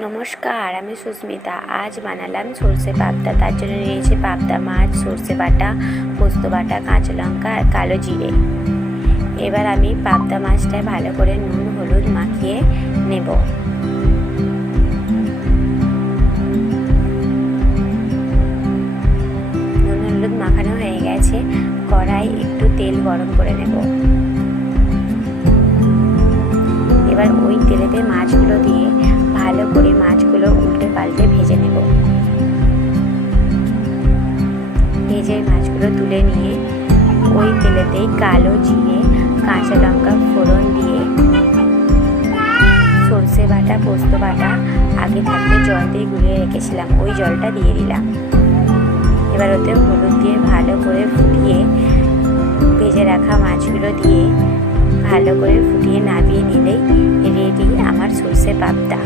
নমস্কার, আমি সুস্মিতা। আজ বানালাম সর্ষে পাবদা। তার জন্য নিয়েছি পাবদা মাছ, সর্ষে বাটা, পোস্ত বাটা, কাঁচা লঙ্কা আর কালো জিরে। এবার আমি পাবদা মাছটায় ভালো করে নুন হলুদ মাখিয়ে নেব। নুন হলুদ মাখানো হয়ে গেছে। কড়াই একটু তেল গরম করে নেব। এবার ওই তেলেতে মাছগুলো দিয়ে ভালো করে মাছগুলো উল্টে পাল্টে ভেজে নেব। ভেজে মাছগুলো তুলে নিয়ে ওই তেলেতেই কালো জিরে, কাঁচা লঙ্কা ফোড়ন দিয়ে সর্ষে বাটা, পোস্ত বাটা আগে থাকতে জল দিয়ে গুলিয়ে রেখেছিলাম, ওই জলটা দিয়ে দিলাম। এবার ওতে হলুদ দিয়ে ভালো করে ফুটিয়ে ভেজে রাখা মাছগুলো দিয়ে ভালো করে ফুটিয়ে নামিয়ে নিলেই রেডি আমার সর্ষে পাবদা।